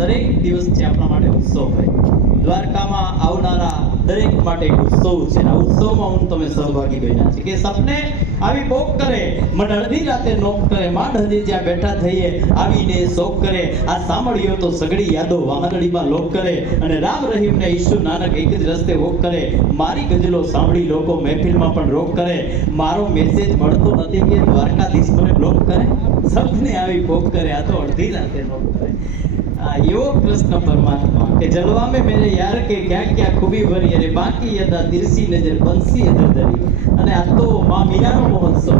દરેક દિવસ છે આપણા માટે ઉત્સવ હોય. દ્વારકામાં આવનારા દરેક માટે એક ઉત્સવ છે. આ ઉત્સવમાં હું તમે સહભાગી બન્યા છે કે સપને આવી પોક કરે મન અડધી રાતે નોક કરે માંડ હજી જ્યાં બેઠા થઈએ આવીને શોક કરે. આ સાંભળ્યો તો સગડી યાદો વાહનડીમાં લોક કરે અને રામ રહીમ ને ઈસુ નાનક એક જ રસ્તે વોક કરે. મારી ગઝલો સાંભળી લોકો મહેફિલમાં પણ રોક કરે. મારો મેસેજ મળતો નથી કે દ્વારકાધીશ મને બ્લોક કરે. સપને આવી પોક કરે આ તો અડધી રાતે નોક કરે. એવો કૃષ્ણ પરમાત્મા કે જલવા में मेरे यार के क्या क्या खूबी भरी अरे बाकी यदा तिरसी नजर બંસી અદર ધરી. અને આ તો માં મીરાનો મહોત્સવ.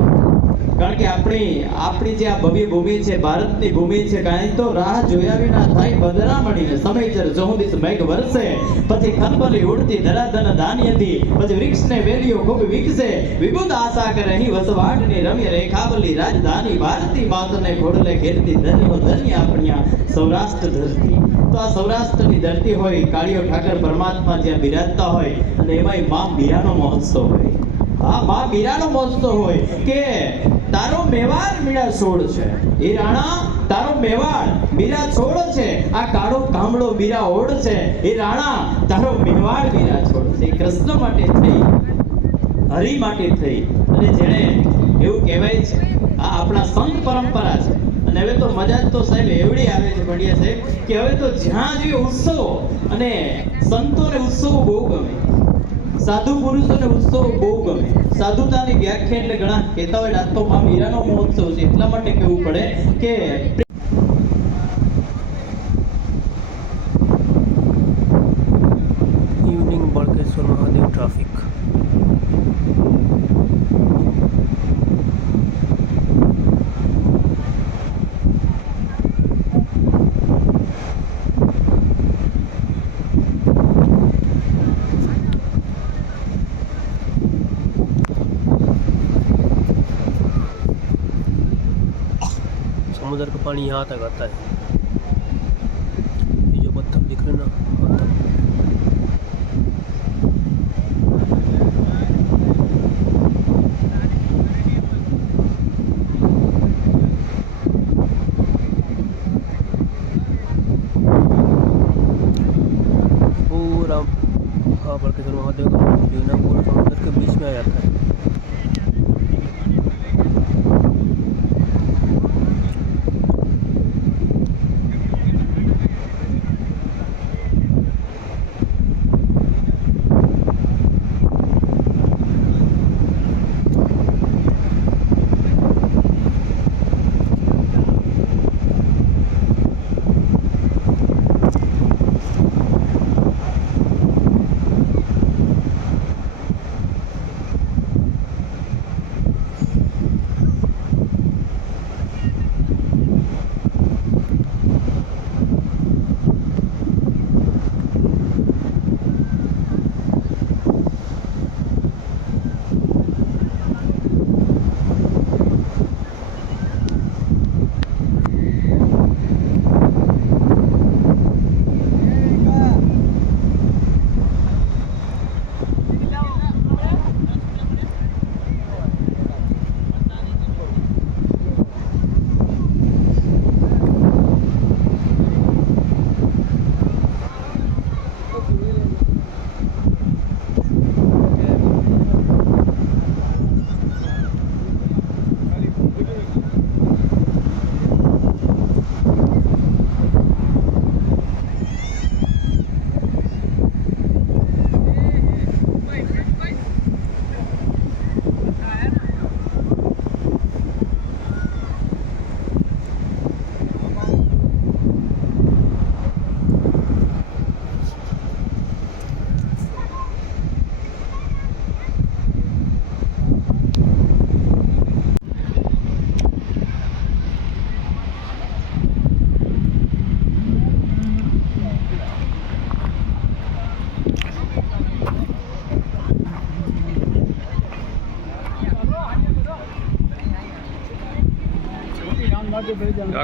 કારણ કે આપણી જે આ ભવ્ય ભૂમિ છે ભારતની ભૂમિ છે કાંઈ તો રાહ જોયા વિના થાય બદરામણીને સમયચર જોહુદીસ મેઘ વરસે પછી ખનભલી ઉડતી ધરાધન ધાન્યથી પછી વૃક્ષને વેલીઓ ખૂબ વિકસે વિબુધ આશા કરે અહીં વસવાટની રમ્ય રેખાવલી રાજધાની ભારતી માતને ખોડલે ઘેરતી ધન્યો ધન્ય આપણી આ સૌરાષ્ટ્ર ધરતી. તો આ સૌરાષ્ટ્રની ધરતી હોય કાળિયો ઠાકર પરમાત્મા જ્યાં બિરાજતા હોય અને એમાંય મા મીરાનો મહોત્સવ હોય. આ મા મીરાનો મહોત્સવ હોય કે તારો મેવાડ મીરા છોડ છે એ રાણા તારો મેવાડ મીરા છોડ છે. આ કાળો કામળો મીરા ઓડ છે એ રાણા તારો મેવાડ મીરા છોડ છે. કૃષ્ણ માટે થઈ હરિ માટે થઈ અને જેણે એવું કહેવાય છે આ આપણા સંત પરંપરા છે. અને હવે તો મજા તો સાહેબ એવડી આવે છે ભણિયા સાહેબ કે હવે તો જ્યાં જોઈએ ઉત્સવો અને સંતોને ઉત્સવો બહુ ગમે. સાધુ પુરુષોને ઉત્સવ બહુ ગમે. સાધુતાની વ્યાખ્યા એટલે ઘણા કહેતા હોય આ તો મા મીરાનો મહોત્સવ છે એટલા માટે કહેવું પડે કે ઇવનિંગ બળકેશ્વર મહાદેવ ટ્રાફિક. समुद्र का पानी यहाँ तक आता है. ये जो पत्थर दिख रहे ना पूरा हाँ बड़केश्वर महादेव का जो है ना पूरा समुद्र के बीच में आ जाता है.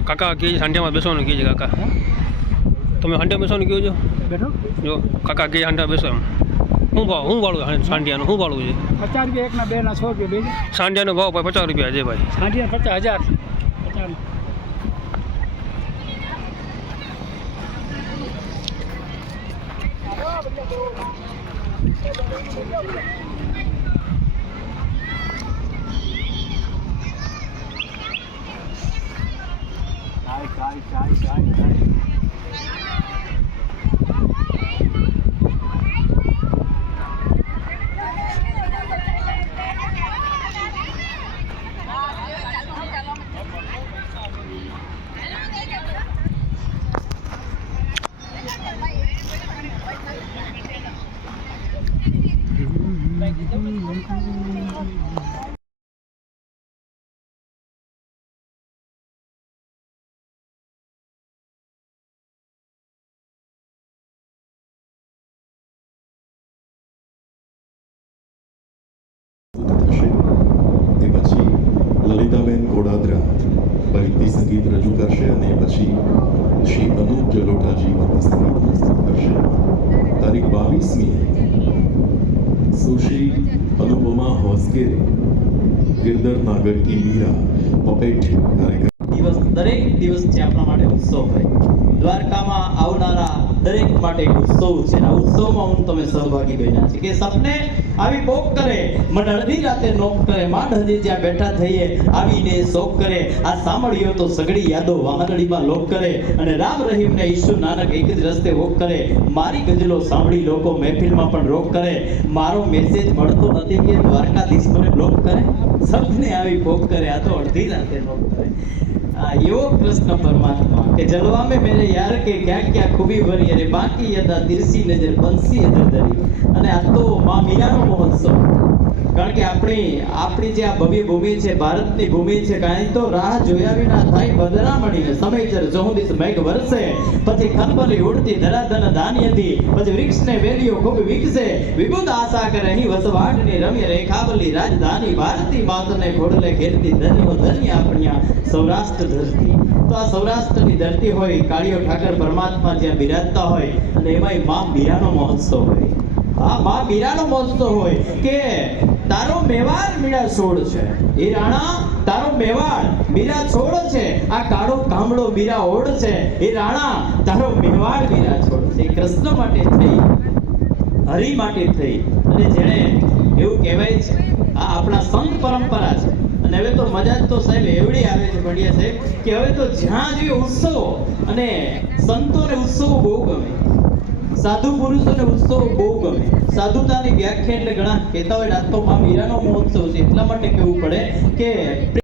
કાકા કે હાંડિયામાં બેસવાનું કહે છે કાકા. તમે હાંડિયા બેસવાનું કહો છો બેઠો જો કાકા કે હાંડિયા બેસો એમ. શું ભાડું સાંડિયાનું શું ભાડું છે? 50 રૂપિયા એકના બેના 100 રૂપિયા બે. સાંડિયાનો ભાવ ભાઈ 50 રૂપિયા છે ભાઈ. સાંડિયા 50,000 50. થશે તે પછી લલિતાબેન કોડાદરા ભક્તિ સંગીત રજૂ કરશે અને પછી શ્રી અનુપ જલોટાજી ભક્તિ સંગીત પ્રસ્તુત કરશે. તારીખ 22મી સુશ્રી અનુપમા હોસગેરે ગિરધર નાગર કી મીરા પપેટ કાર્યક્રમ. દિવસ દરેક દિવસ છે આપણા માટે ઉત્સવ હોય. દ્વારકામાં આવનારા દરેક માટે એક ઉત્સવ છે. આ ઉત્સવમાં હું તમે સહભાગી બન્યા છે કે સપને આવી પોક કરે મન અડધી રાતે નોક કરે માંડ હજી જ્યાં બેઠા થઈએ આવીને શોક કરે. આ સાંભળ્યો તો સગડી યાદો વાહનડીમાં લોક કરે અને રામ રહીમ ને ઈસુ નાનક એક જ રસ્તે વોક કરે. મારી ગઝલો સાંભળી લોકો મહેફિલમાં પણ રોક કરે. મારો મેસેજ મળતો નથી કે દ્વારકાધીશ મને બ્લોક કરે. સપને આવી પોક કરે આ તો અડધી રાતે નોક કરે. यो कृष्ण परमात्मा के जलवा में मेरे यार के क्या क्या खूबी भरी अरे बाकी यदा तिरसी नजर बंसी अदर धरी. અને આ તો માં મીરાનો મહોત્સવ. કારણ કે આપણી જે આ ભવ્ય ભૂમિ છે ભારતની ભૂમિ છે કાંઈ તો રાહ જોયા વિના થાય બદરામણીને સમયચર જોહુદીસ મેઘ વરસે પછી ખંભલી ઉડતી ધરાધન ધાન્યથી પછી વૃક્ષને વેલીઓ ખૂબ વિકસે વિબુધ આશા કરે અહીં વસવાટની રમ્ય રેખાવલી રાજધાની ભારતી માતને ખોડલે ઘેરતી ધન્યો ધન્ય આપણી આ સૌરાષ્ટ્ર ધરતી. તો આ સૌરાષ્ટ્રની ધરતી હોય કાળિયો ઠાકર પરમાત્મા જ્યાં બિરાજતા હોય અને એમાંય માં મીરાનો મહોત્સવ હોય. હા માં મીરાનો મહોત્સવ હોય કે તારો મેવાડ મીરા છોડ છે એ રાણા તારો મેવાડ મીરા છોડ છે આ કાળો કામળો મીરા ઓડ છે એ રાણા તારો મેવાડ મીરા છોડ છે. કૃષ્ણ માટે થઈ હરિ માટે થઈ અને જેણે એવું કહેવાય છે આ આપણા સંત પરંપરા છે. અને હવે તો મજા તો સાહેબ એવડી આવે છે ભણ્યા સાહેબ કે હવે તો જ્યાં જોઈએ ઉત્સવો અને સંતોને ઉત્સવો બહુ ગમે. સાધુ પુરુષોને ઉત્સવો બહુ ગમે. સાધુતાની વ્યાખ્યા એટલે ઘણા કહેતા હોય આ તો માં મીરાનો મહોત્સવ છે એટલા માટે કહેવું પડે કે